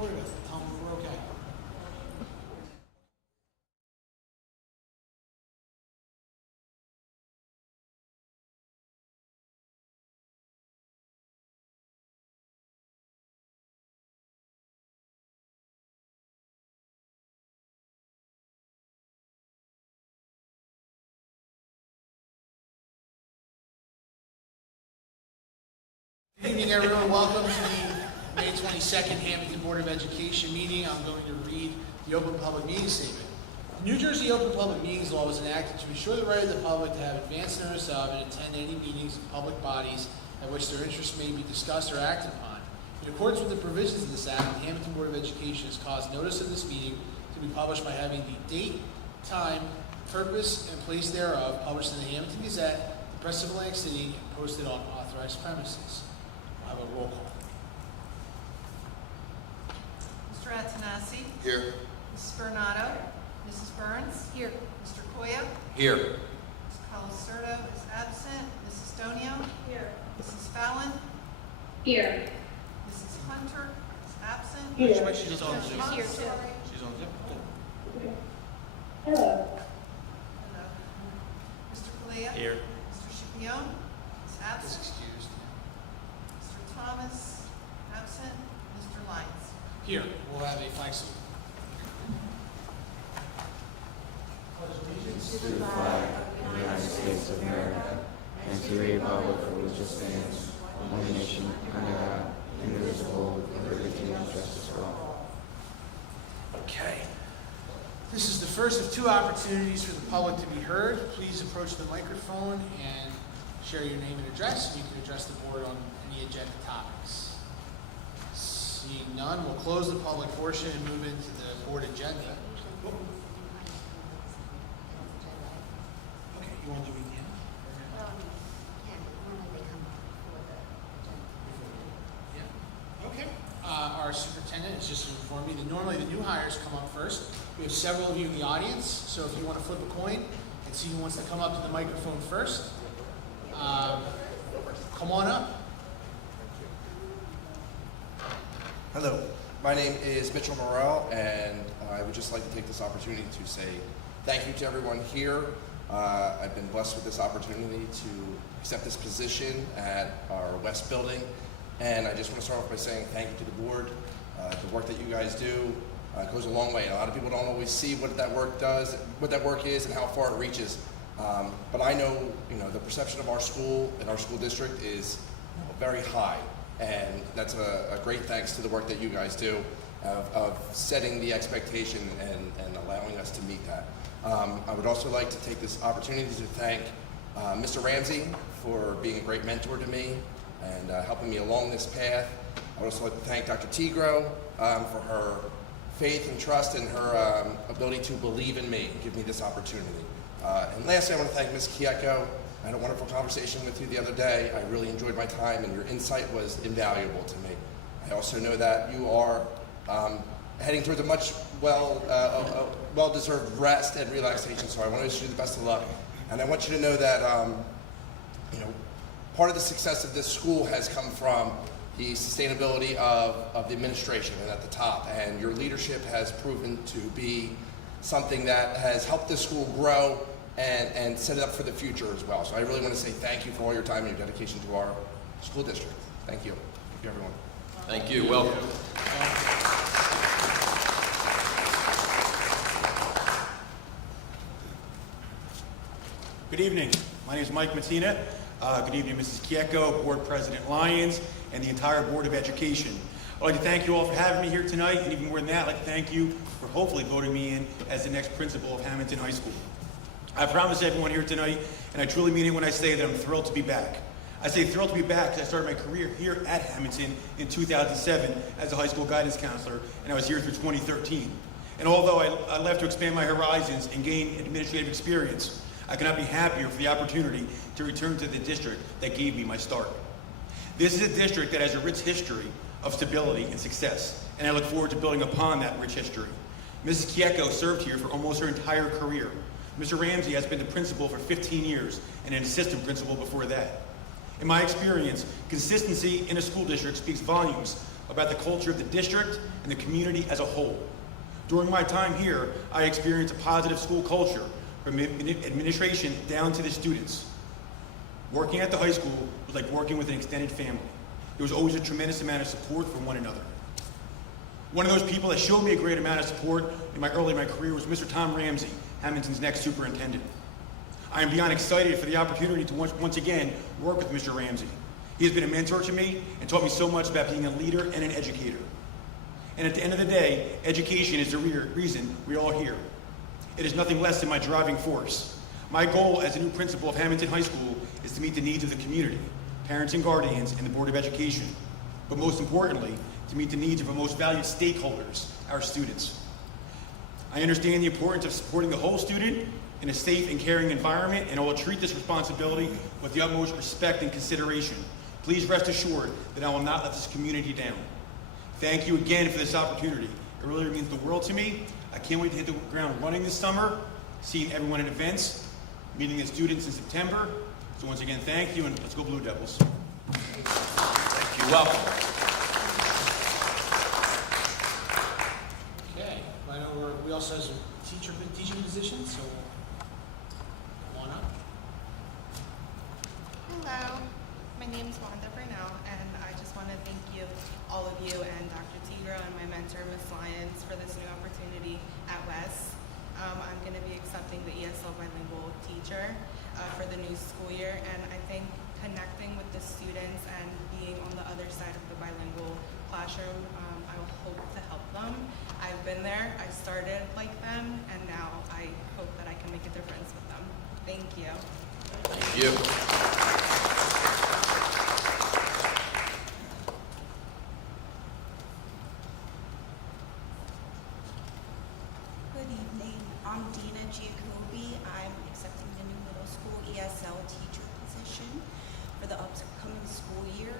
Don't worry about it. Tell them we're okay. Good evening, everyone. Welcome to the May 22nd Hammonton Board of Education meeting. I'm going to read the Open Public Meeting Statement. The New Jersey Open Public Meetings Law was enacted to ensure the right of the public to have advance notice of and attend any meetings of public bodies at which their interests may be discussed or acted upon. In accordance with the provisions of this Act, the Hammonton Board of Education has caused notice of this meeting to be published by having the date, time, purpose, and place thereof published in the Hammonton Gazette, the Press of Atlantic City, and posted on authorized premises. I'll have a roll call. Mr. Antonassi? Here. Mrs. Bernardo? Mrs. Burns? Here. Mr. Koya? Here. Mr. Colasurdo is absent. Mrs. Donio? Here. Mrs. Fallon? Here. Mrs. Hunter is absent. Here. She's on Zoom. Here too. She's on Zoom. Hello. Hello. Mr. Kalia? Here. Mr. Chipion is Is absent. excused. Mr. Thomas, absent. Mr. Lyons? Here, we'll have a flag salute. To the flag of the United States of America and to the republic for which it stands, one nation, under God, indivisible, with liberty and justice for all. Okay. This is the first of two opportunities for the public to be heard. Please approach the microphone and share your name and address. You can address the board on any agenda topics. Seeing none, we'll close the public portion and move into the board agenda. Okay, you want to do it again? Yeah. Okay. Our superintendent has just informed me that normally the new hires come up first. We have several of you in the audience, so if you want to flip a coin and see who wants to come up to the microphone first, come on up. Hello, my name is Mitchell Morrell, and I would just like to take this opportunity to say thank you to everyone here. I've been blessed with this opportunity to accept this position at our West building, and I just want to start off by saying thank you to the board. The work that you guys do goes a long way. A lot of people don't always see what that work does, what that work is, and how far it reaches. But I know, the perception of our school and our school district is very high. And that's a great thanks to the work that you guys do of setting the expectation and allowing us to meet that. I would also like to take this opportunity to thank Mr. Ramsey for being a great mentor to me and helping me along this path. I would also like to thank Dr. Tigro for her faith and trust and her ability to believe in me and give me this opportunity. And lastly, I want to thank Ms. Kieko. I had a wonderful conversation with you the other day. I really enjoyed my time, and your insight was invaluable to me. I also know that you are heading towards a much well-deserved rest and relaxation, so I want to wish you the best of luck. And I want you to know that part of the success of this school has come from the sustainability of the administration and at the top, and your leadership has proven to be something that has helped this school grow and set it up for the future as well. So I really want to say thank you for all your time and your dedication to our school district. Thank you. Thank you, everyone. Thank you. Welcome. Good evening. My name is Mike Mattina. Good evening, Mrs. Kieko, Board President Lyons, and the entire Board of Education. I'd like to thank you all for having me here tonight, and even more than that, I'd like to thank you for hopefully voting me in as the next principal of Hammonton High School. I promise everyone here tonight, and I truly mean it when I say that I'm thrilled to be back. I say thrilled to be back because I started my career here at Hammonton in 2007 as a high school guidance counselor, and I was here through 2013. And although I left to expand my horizons and gain administrative experience, I cannot be happier for the opportunity to return to the district that gave me my start. This is a district that has a rich history of stability and success, and I look forward to building upon that rich history. Mrs. Kieko served here for almost her entire career. Mr. Ramsey has been the principal for 15 years and an assistant principal before that. In my experience, consistency in a school district speaks volumes about the culture of the district and the community as a whole. During my time here, I experienced a positive school culture from administration down to the students. Working at the high school was like working with an extended family. There was always a tremendous amount of support from one another. One of those people that showed me a great amount of support in my career was Mr. Tom Ramsey, Hammonton's next superintendent. I am beyond excited for the opportunity to once again work with Mr. Ramsey. He has been a mentor to me and taught me so much about being a leader and an educator. And at the end of the day, education is the reason we're all here. It is nothing less than my driving force. My goal as a new principal of Hammonton High School is to meet the needs of the community, parents and guardians, and the Board of Education. But most importantly, to meet the needs of our most valued stakeholders, our students. I understand the importance of supporting the whole student in a safe and caring environment, and I will treat this responsibility with the utmost respect and consideration. Please rest assured that I will not let this community down. Thank you again for this opportunity. It really means the world to me. I can't wait to hit the ground running this summer, seeing everyone at events, meeting the students in September. So once again, thank you, and let's go Blue Devils. Thank you. Welcome. Okay. I know we also have some teaching positions, so come on up. Hello, my name is Wanda Burnell, and I just want to thank you, all of you, and Dr. Tigra and my mentor, Ms. Lyons, for this new opportunity at West. I'm going to be accepting the ESL bilingual teacher for the new school year, and I think connecting with the students and being on the other side of the bilingual classroom, I will hope to help them. I've been there, I started like them, and now I hope that I can make a difference with them. Thank you. Thank you. Good evening. I'm Dina Giacobbe. I'm accepting the new middle school ESL teacher position for the upcoming school year.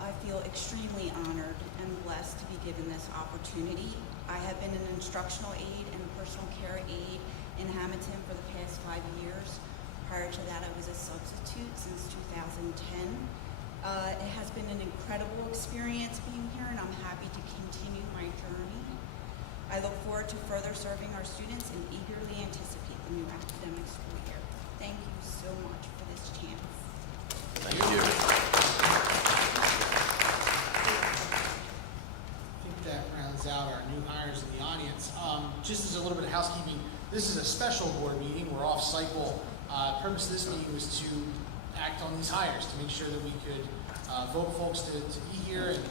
I feel extremely honored and blessed to be given this opportunity. I have been an instructional aide and personal care aide in Hammonton for the past 5 years. Prior to that, I was a substitute since 2010. It has been an incredible experience being here, and I'm happy to continue my journey. I look forward to further serving our students and eagerly anticipate the new academic school year. Thank you so much for this chance. Thank you. I think that rounds out our new hires in the audience. Just as a little bit of housekeeping, this is a special board meeting. We're off cycle. Purpose of this meeting was to act on these hires, to make sure that we could vote folks to be here and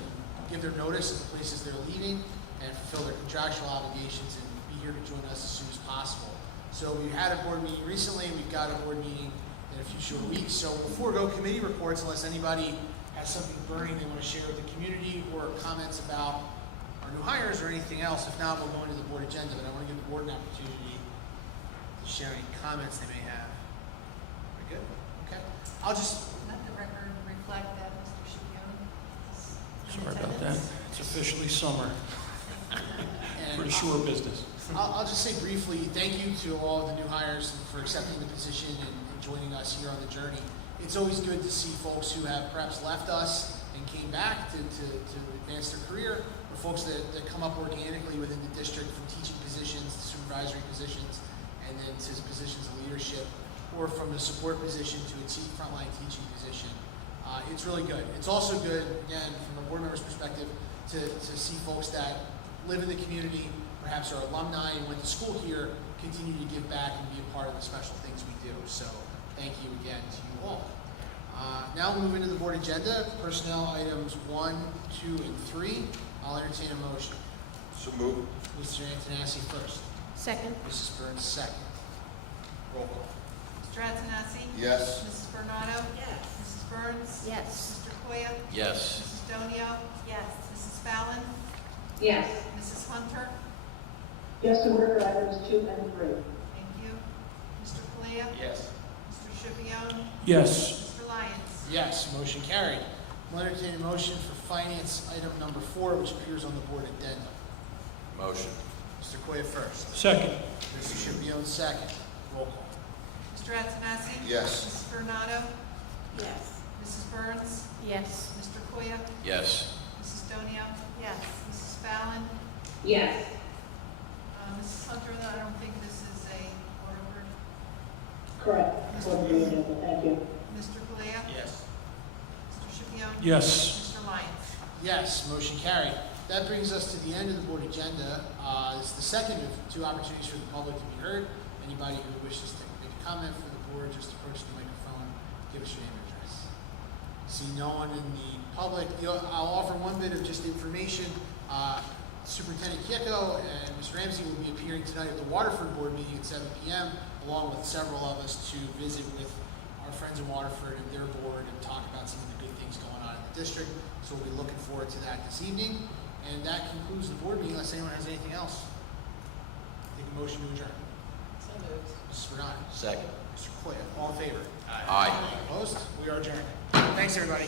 give their notice of the places they're leaving and fulfill their contractual obligations and be here to join us as soon as possible. So we had a board meeting recently. We've got a board meeting in a few short weeks. So before we go committee reports, unless anybody has something burning they want to share with the community or comments about our new hires or anything else, if not, we'll go into the board agenda. But I want to give the board an opportunity to share any comments they may have. Very good. Okay. I'll just. Let the record reflect that Mr. Shipion is in Sorry about that. attendance. It's officially summer. And Pretty sure business. I'll just say briefly, thank you to all of the new hires for accepting the position and joining us here on the journey. It's always good to see folks who have perhaps left us and came back to advance their career, or folks that come up organically within the district from teaching positions to supervisory positions and then to positions of leadership, or from the support position to a frontline teaching position. It's really good. It's also good, again, from a board member's perspective, to see folks that live in the community, perhaps are alumni and went to school here, continue to give back and be a part of the special things we do. So thank you again to you all. Now we'll move into the board agenda, personnel items 1, 2, and 3. I'll entertain a motion. So move. Mr. Antonassi first. Second. Mrs. Burns second. Roll call. Mr. Antonassi? Yes. Mrs. Bernardo? Yes. Mrs. Burns? Yes. Mr. Koya? Yes. Mrs. Donio? Yes. Mrs. Fallon? Yes. Mrs. Hunter? Yes, to order items 2 and 3. Thank you. Mr. Kalea? Yes. Mr. Shipion? Yes. Mr. Lyons? Yes, motion carried. I'll entertain a motion for finance item number 4, which appears on the board addendum. Motion. Mr. Koya first. Second. Mr. Shipion second. Roll call. Mr. Antonassi? Yes. Mrs. Bernardo? Yes. Mrs. Burns? Yes. Mr. Koya? Yes. Mrs. Estonio? Yes. Mrs. Fallon? Yes. Mrs. Hunter, I don't think this is a order word. Correct. Board meeting open. Thank you. Mr. Galea? Yes. Mr. Shapiro? Yes. Mr. Lyons? Yes, motion carried. That brings us to the end of the board agenda. It's the second of two opportunities for the public to be heard. Anybody who wishes to make a comment for the board, just approach the microphone, give us your name and address. See no one in the public. I'll offer one bit of just information. Superintendent Kieko and Ms. Ramsey will be appearing tonight at the Waterford Board meeting at 7 p.m., along with several of us to visit with our friends in Waterford and their board and talk about some of the good things going on in the district. So we'll be looking forward to that this evening. And that concludes the board meeting, unless anyone has anything else. Take a motion to adjourn. So moved. Mrs. Renata. Second. Mr. Coyle. All in favor? Aye. Opposed? We are adjourned. Thanks, everybody.